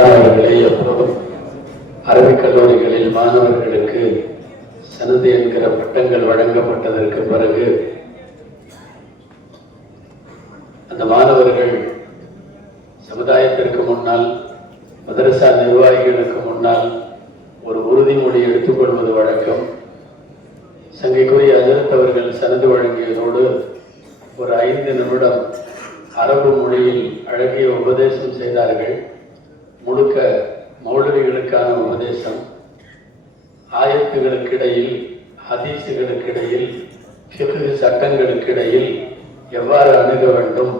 மாணவர்களே எப்போதும் அரபிக் கல்லூரிகளில் மாணவர்களுக்கு சனது என்கிற பட்டங்கள் வழங்கப்பட்டதற்கு பிறகு அந்த மாணவர்கள் சமுதாயத்திற்கு முன்னால் மதரசா நிர்வாகிகளுக்கு முன்னால் ஒரு உறுதிமொழி எடுத்துக்கொள்வது வழக்கம். சங்கைக்குரிய அதிர்த்தவர்கள் சனது வழங்கியதோடு ஒரு ஐந்து நிமிடம் அரபு மொழியில் அழகிய உபதேசம் செய்தார்கள். முழுக்க மௌலவிகளுக்கான உபதேசம். ஆயத்துகளுக்கிடையில் ஹதீஸுகளுக்கிடையில் சிறு சட்டங்களுக்கிடையில் எவ்வாறு அணுக வேண்டும்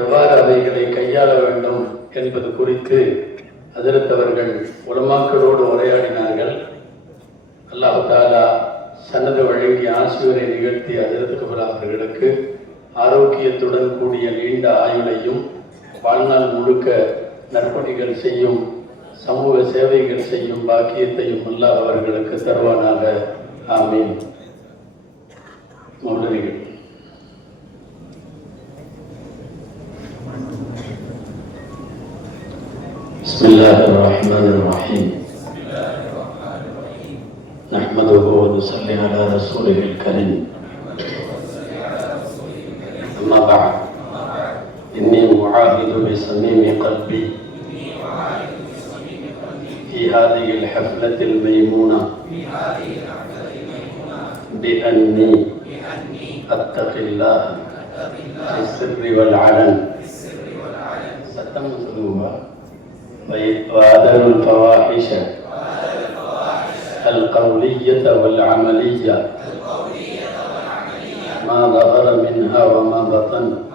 எவ்வாறு அவைகளை கையாள வேண்டும் என்பது குறித்து அதிர்த்தவர்கள் உலமாக்களோடு உரையாடினார்கள். அல்லாஹு தாலா சன்னது வழங்கி ஆசிரியரை நிகழ்த்தி அதிரத்துக்கு அவர்களுக்கு ஆரோக்கியத்துடன் கூடிய நீண்ட ஆயுளையும் வாழ்நாள் முழுக்க நற்பணிகள் செய்யும் சமூக சேவைகள் செய்யும் பாக்கியத்தையும் அல்லாஹ் அவர்களுக்கு தருவானாக ஆமீன் மௌலவிகள் بسم الله الرحمن الرحيم نحمده ونصلي على رسوله الكريم بصميم قلبي. في هذه الحفلة الميمونة. بأني أتقي الله في السر والعلن. ستم سلوها وأذر الفواحش. القولية والعملية. ما ظهر منها وما بطن.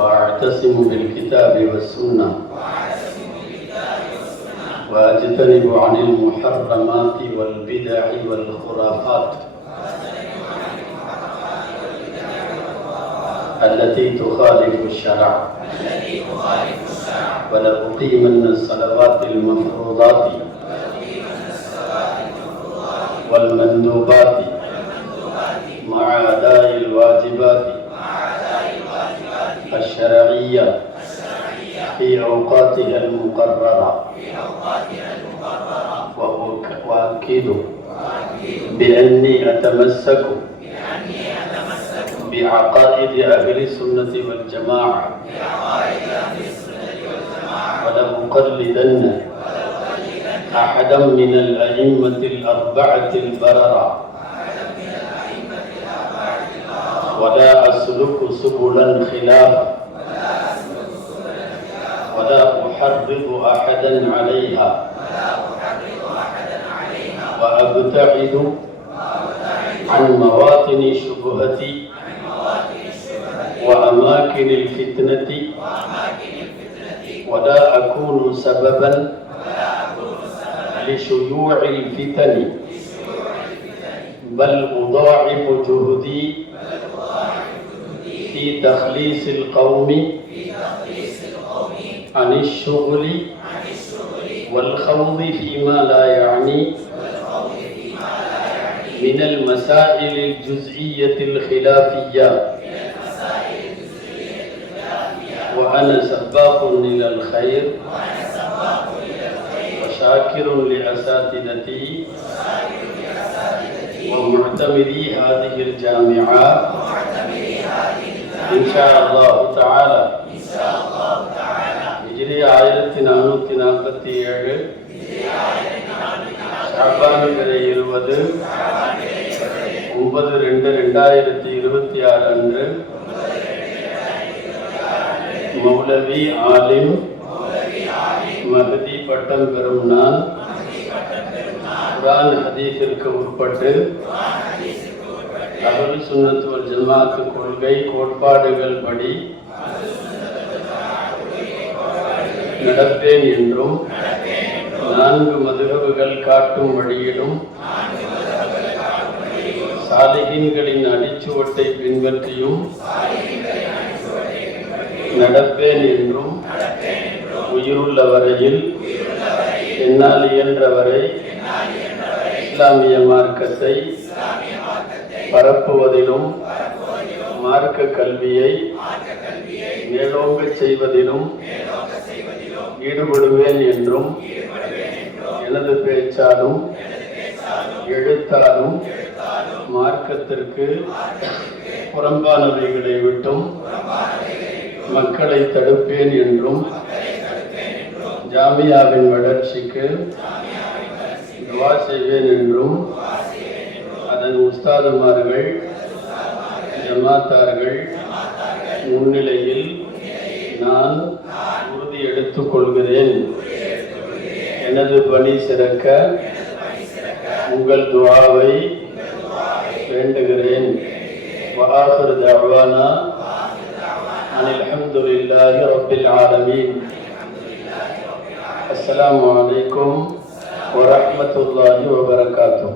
وأعتصم بالكتاب والسنة. وأجتنب عن المحرمات والبدع والخرافات التي تخالف الشرع. ولأقيمن الصلوات المفروضات والمندوبات مع أداء الواجبات الشرعية في أوقاتها المقررة. وأكيد بأني أتمسك. بعقائد أهل السنة والجماعة. ولأقلدن أحدا من الأئمة الأربعة البررة. ولا أسلك سبلا خلافا. ولا أحرض أحدا عليها. وأبتعد عن مواطن الشبهة وأماكن الفتنة. ولا أكون سببا لشيوع الفتن. بل أضاعف جهدي في تخليص القوم عن الشغل والخوض فيما لا يعني من المسائل الجزئية الخلافية. وأنا سباق إلى الخير وشاكر لأساتذتي ومعتمدي هذه الجامعة. إن شاء الله تعالى. ஹிஜ்ரி ஆயிரத்தி நானூற்றி நாற்பத்தி ஏழு. ஷாபான் இருபது. ஒன்பது ரெண்டு ரெண்டாயிரத்தி இருபத்தி ஆறு அன்று. மௌலவி ஆலிம். மகதி பட்டம் பெறும் நான் குரான் ஹதீஸிற்கு உட்பட்டு. அகல் சுன்னத் ஜென்மாக்கு ஜமாத்து கொள்கை கோட்பாடுகள் படி. நடப்பேன் என்றும் நான்கு மதுரவுகள் காட்டும் வழியிலும் சாலிகின்களின் அடிச்சுவட்டை பின்பற்றியும் நடப்பேன் என்றும் உயிருள்ள வரையில் என்னால் இயன்றவரை இஸ்லாமிய மார்க்கத்தை பரப்புவதிலும் மார்க்க கல்வியை மேலோங்க செய்வதிலும் ஈடுபடுவேன் என்றும் எனது பேச்சாலும் எழுத்தாலும் மார்க்கத்திற்கு புறம்பானவைகளை விட்டும் மக்களை தடுப்பேன் என்றும் ஜாமியாவின் வளர்ச்சிக்கு துவா செய்வேன் என்றும் அதன் உஸ்தாதுமார்கள் ஜமாத்தார்கள் முன்னிலையில் நான் உறுதி எடுத்துக் கொள்கிறேன் எனது பணி சிறக்க உங்கள் துவாவை வேண்டுகிறேன் وآخر دعوانا أن الحمد لله رب العالمين السلام عليكم ورحمة الله وبركاته